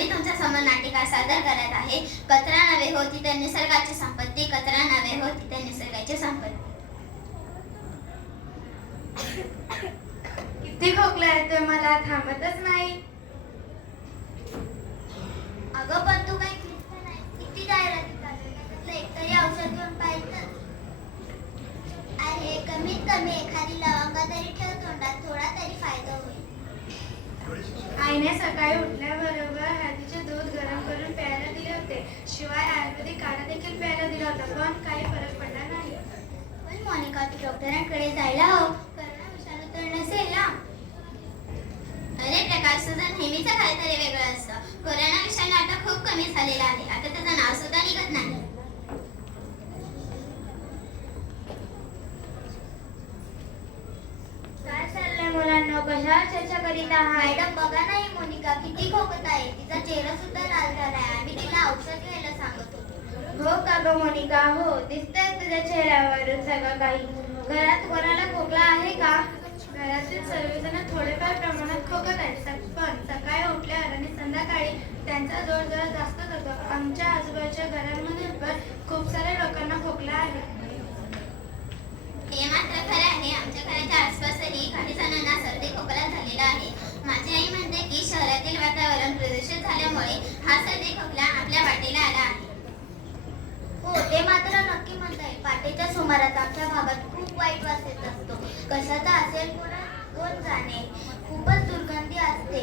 आम्ही तुमच्या समोर नाटिका सादर करत आहे. कचरा नव्हे होती तर निसर्गाची संपत्ती, कचरा नव्हे होती तर निसर्गाची संपत्ती. किती खोकला येतोय मला, थांबतच नाही. अगं पण तू काही नाही, किती जाहिराती त्यातलं एकतरी औषध घेऊन पाहिजे. अरे कमीत कमी एखादी लवंगा तरी ठेव तोंडात, थोडा तरी फायदा होईल. आईने सकाळी उठल्याबरोबर हळदीचे दूध गरम करून प्यायला दिले होते. शिवाय आयुर्वेदिक काढा देखील प्यायला दिला होता, पण काही फरक पडला नाही. पण मोनिका, तू डॉक्टरांकडे जायला हवं. करोना विषाणू तर नसेल ना? अरे प्रकाश, तुझं नेहमीचं काहीतरी वेगळं असतं. कोरोना विषाणू आता खूप कमी झालेला आहे. आता त्याचं नाव सुद्धा निघत नाही. काय चाललंय मुलांना, कशावर चर्चा करीत आहात? मॅडम बघा नाही, मोनिका किती खोकत आहे. तिचा चेहरा सुद्धा लाल झालाय. आम्ही तिला औषध घ्यायला सांगत होतो. हो का ग मोनिका, हो दिसतंय तुझ्या चेहऱ्यावरून सगळं काही. घरात कोणाला खोकला आहे का? घरातील सर्वजण थोडेफार प्रमाणात खोकत आहेत, पण सकाळी उठल्यावर आणि संध्याकाळी त्यांचा जोर जरा जास्तच होतो. आमच्या आजूबाजूच्या घरांमध्ये पण खूप साऱ्या लोकांना खोकला आहे. हे मात्र खरं आहे. आमच्या घराच्या आसपासही काही जणांना सर्दी खोकला झालेला आहे. माझी आई म्हणते की शहरातील वातावरण प्रदूषित झाल्यामुळे हा सर्दी खोकला आपल्या वाटेला आला आहे. हो, ते मात्र नक्की म्हणता येईल. पहाटेच्या सुमारास आमच्या भागात खूप वाईट वास येत असतो. कशाचा असेल कोण जाणे. खूपच दुर्गंधी असते.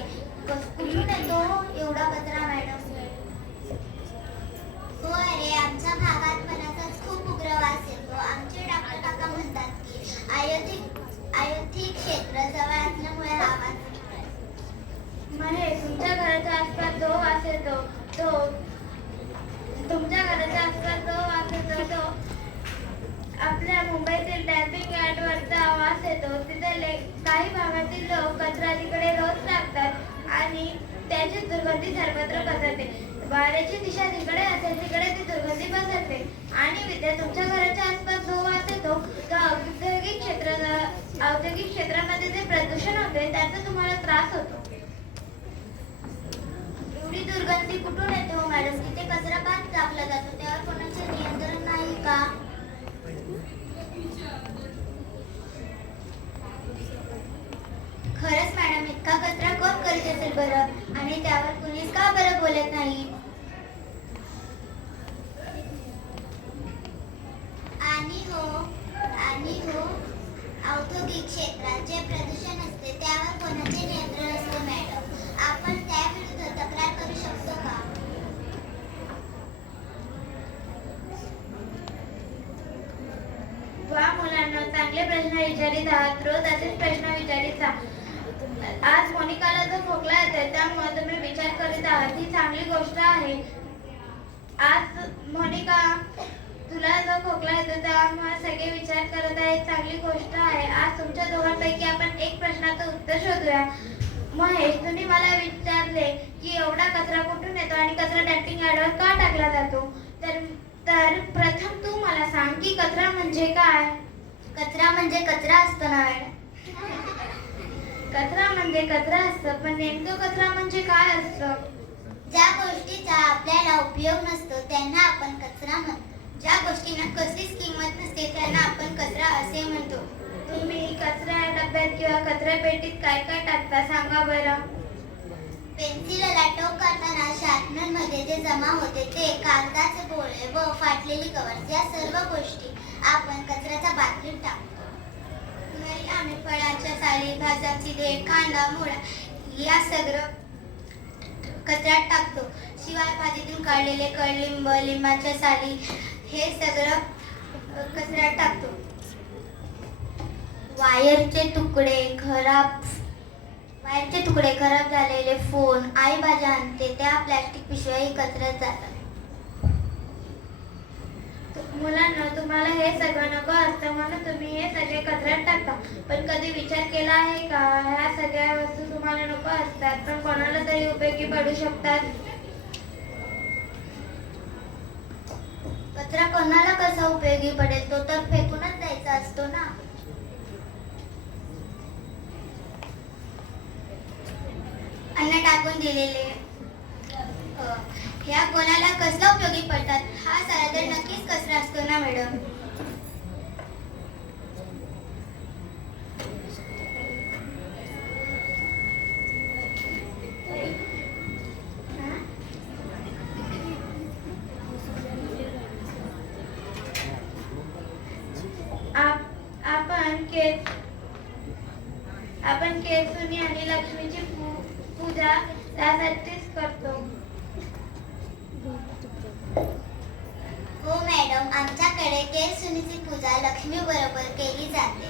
कुठून येतो एवढा कचरा मॅडम? हो, अरे आमच्या भागात पण असाच खूप उग्र वास येतो. आमचे डॉक्टर काका म्हणतात की आयुर्वेदिक क्षेत्र जवळ असल्यामुळे हा वास. महेश, तुमच्या घराच्या आसपास जो वास येतो तुमच्या घराच्या आसपास जो वास येतो तो आपल्या मुंबईतील डॅम्पिंग यार्डवरचा वास येतो. तिथे काही भागातील लोक कचरा तिकडे रोज टाकतात आणि त्याची दुर्गंधी सर्वत्र पसरते. वाऱ्याची दिशा जिकडे असेल तिकडे ती दुर्गंधी पसरते. आणि विद्या, तुमच्या घराच्या आसपास जो वास येतो तो औद्योगिक क्षेत्रामध्ये जे प्रदूषण होते त्याचा तुम्हाला त्रास होतो. एवढी दुर्गंधी कुठून येते हो मॅडम? तिथे कचरा का टाकला जातो? त्यावर कोणाचे नियंत्रण नाही का? खरंच मॅडम, इतका कचरा कोण करीत असेल बरं? आणि त्यावर कुणीच का बरं बोलत नाही? आणि हो, औद्योगिक क्षेत्रात जे प्रदूषण असते त्यावर कोणाचे नियंत्रण असते मॅडम? आपण त्याविरुद्ध तक्रार करू शकतो का? वा मुलांना, चांगले प्रश्न विचारित आहात. रोज असेच प्रश्न विचारित जा. आज मोनिकाला जो खोकला येतोय त्यामुळे तुम्ही विचार करीत आहात, ही चांगली गोष्ट आहे. आज मोनिका, तुला जो खोकला येतो त्यामुळे सगळे विचार करत आहेत, चांगली गोष्ट आहे. आज तुमच्या दोघांपैकी आपण एक प्रश्नाचं उत्तर शोधूया. महेश, तुम्ही मला विचारले की एवढा कचरा कुठून येतो आणि कचरा डम्पिंग यार्डवर का टाकला जातो, तर प्रथम तू मला सांग की कचरा म्हणजे काय? कचरा म्हणजे कचरा असतो ना मॅडम? कचरा म्हणजे कचरा असतं, पण नेमकं कचरा म्हणजे काय असतं? ज्या गोष्टीचा आपल्याला उपयोग नसतो त्यांना आपण कचरा म्हणतो. ज्या गोष्टींना कसलीच किंमत नसते त्यांना आपण कचरा असे म्हणतो. तुम्ही कचरा डब्यात किंवा कचरा पेटीत काय काय टाकता सांगा बरं? पेन्सिलला टोक करताना शार्पनरमध्ये जे जमा होते ते, कागदाचे गोळे व फाटलेली कव्हर्स, या सर्व गोष्टी आपण कचऱ्याच्या बाटलीत टाकतो. घरी आम्ही फळाच्या साली, भाज्याची देठ, कांदा, मुळा या सगळं कचऱ्यात टाकतो. शिवाय भाजीतून काढलेले कडलिंब, लिंबाच्या साली हे सगळं कचऱ्यात टाकतो. वायरचे तुकडे, खराब झालेले फोन, आई भाज्या आणते त्या प्लॅस्टिक पिशव्याही कचऱ्यात जातात. मुलांना, तुम्हाला हे सगळं नको असतं म्हणून तुम्ही हे सगळे कचऱ्यात टाकता. पण कधी विचार केला आहे का, ह्या सगळ्या वस्तू तुम्हाला नको असतात पण कोणाला तरी उपयोगी पडू शकतात? कचरा कोणाला कसा उपयोगी पडेल? तो तर फेकूनच द्यायचा असतो ना. अन्न टाकून दिलेले ह्या कोणाला कसला उपयोगी पडतात? हा सारा तर नक्कीच कचरा असतो ना मॅडम. आपण केसुनी आणि लक्ष्मीची पूजा त्यासाठीच करतो. हो मॅडम, आमच्याकडे केसुनीची पूजा लक्ष्मी बरोबर केली जाते.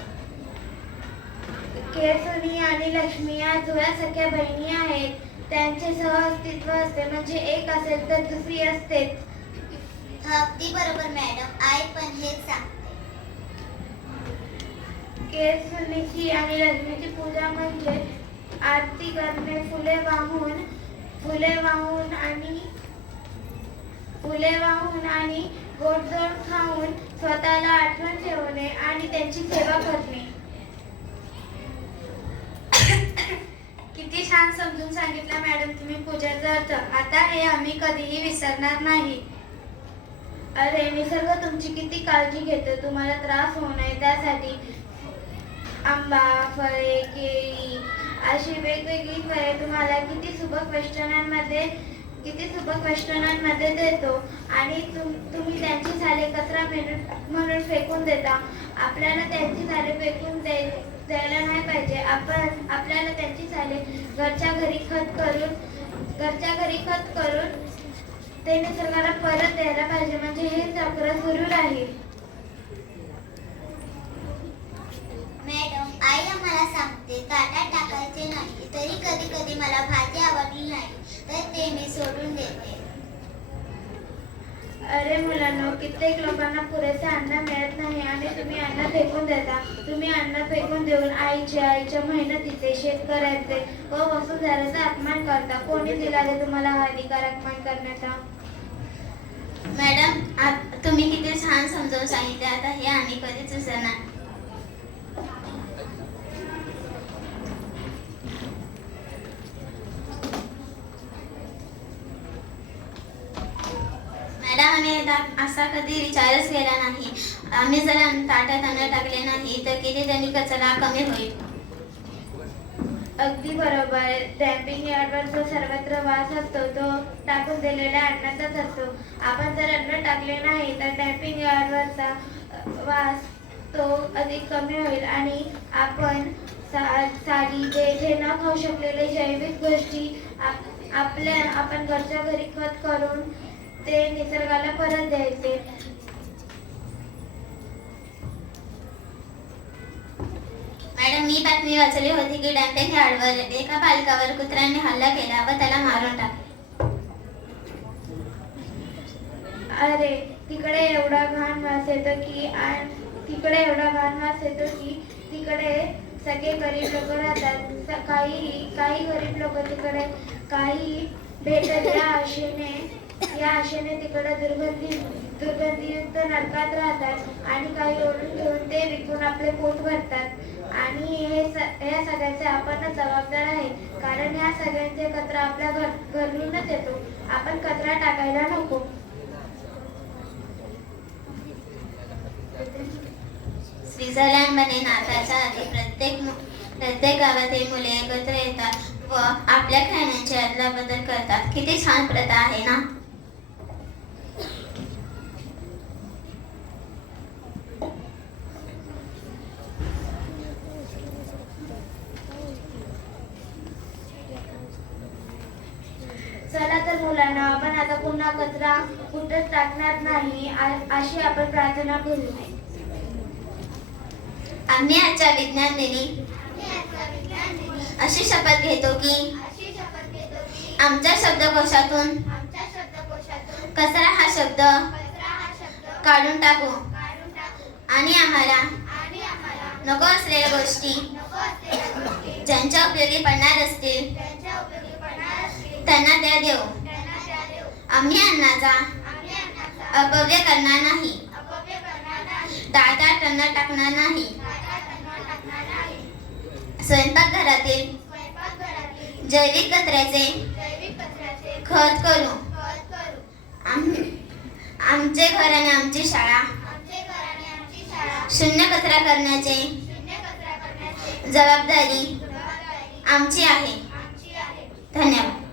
केसुनी आणि लक्ष्मी या जुळ्या सख्या बहिणी आहेत. त्यांचे सहअस्तित्व असते, म्हणजे एक असेल तर दुसरी असतेच. अगदी बरोबर मॅडम, आई पण हेच सांगते. केसुनीची आणि लक्ष्मीची पूजा म्हणजे आरती करणे, फुले वाहून आणि गोडधोड खाऊन स्वतःला आठवण ठेवणे आणि त्यांची सेवा करणे. किती छान समजून सांगितलं मॅडम तुम्ही पूजेचा अर्थ. आता हे आम्ही कधीही विसरणार नाही. अरे, निसर्ग तुमची किती काळजी घेतो. तुम्हाला त्रास होऊ नये त्यासाठी आंबा, फळे, केळी अशी वेगवेगळी फळे तुम्हाला किती सुबक वेष्टनांमध्ये देतो आणि तुम्ही त्यांची साले कचरा म्हणून फेकून देता. आपल्याला त्यांची साले फेकून द्यायला नाही पाहिजे. आपल्याला त्यांची साले घरच्या घरी खत करून ते निसर्गाला परत द्यायला पाहिजे, म्हणजे हे चक्र सुरू राहील. मॅडम, आई आम्हाला सांगते काटा टाकायचे नाही. तरी कधी कधी मला भाजी आवडली नाही तर ते मी सोडून देते. अरे मुलांनो, कित्येक लोकांना पुरेसे अन्न मिळत नाही आणि तुम्ही अन्न फेकून देता. तुम्ही अन्न फेकून देऊन आईच्या मेहनतीचे, शेतकऱ्याचे व वसुंधराचा अपमान करता. कोणी दिला रे तुम्हाला हानिकारक अपमान करण्याचा? मॅडम, तुम्ही किती छान समजावून सांगितले. आता हे आम्ही कधीच विसरणार. मॅडम, आम्ही असा कधी विचारच केला नाही. आम्ही जर ताटात अन्न टाकले नाही तर किती त्यांनी कचरा कमी होईल. अगदी बरोबर. डॅम्पिंग यार्डवर जो सर्वत्र वास असतो तो टाकून दिलेल्या अन्नाचाच असतो. आपण जर अन्न टाकले नाही तर डॅम्पिंग यार्डवरचा वास तो अधिक कमी होईल आणि आपण साडी, जे न खाऊ शकलेले जैविक गोष्टी आपण घरच्या घरी खत करून ते निसर्गाला परत द्यायचे. मॅडम, मी बातमी वाचली होती की डॅम्पिंग यार्डवर एका बालकावर कुत्र्याने हल्ला केला व त्याला मारून टाकले. अरे, तिकडे एवढा घाण वास येतो की तिकडे सगळे गरीब लोक राहतात. काही गरीब लोक तिकडे काही भेटत या आशेने तिकडे दुर्गंधीयुक्त नरकात राहतात आणि काही ओढून घेऊन ते विकून आपले पोट भरतात. आणि या सगळ्याचे आपणच जबाबदार आहे, कारण ह्या सगळ्यांचे कचरा आपल्या घरूनच येतो. आपण कचरा टाकायला नको. स्वित्झर्लंडमध्ये नाताळच्या आधी प्रत्येक गावातील मुले एकत्र येतात व आपल्या खेळण्यांची अदलाबदल करतात. किती छान प्रथा आहे ना. चला तर मुलांना, आपण आता पुन्हा कचरा कुठंच टाकणार नाही अशी आपण प्रार्थना करू. आम्ही आजच्या विज्ञान दिनी अशी शपथ घेतो की आमच्या शब्दकोशातून कचरा हा शब्द काढून टाकू आणि आम्हाला नको असलेल्या गोष्टी ज्यांच्या उपयोगी पडणार असतील त्यांना त्या देऊ. आम्ही अन्नाचा अपव्यय करणार नाही, ताटात अन्न टाकणार नाही. स्वयंपाकघरातील जैविक कचऱ्याचे खत करू. आमचे घर आणि आमची शाळा शून्य कचरा करण्याचे जबाबदारी आमची आहे. धन्यवाद.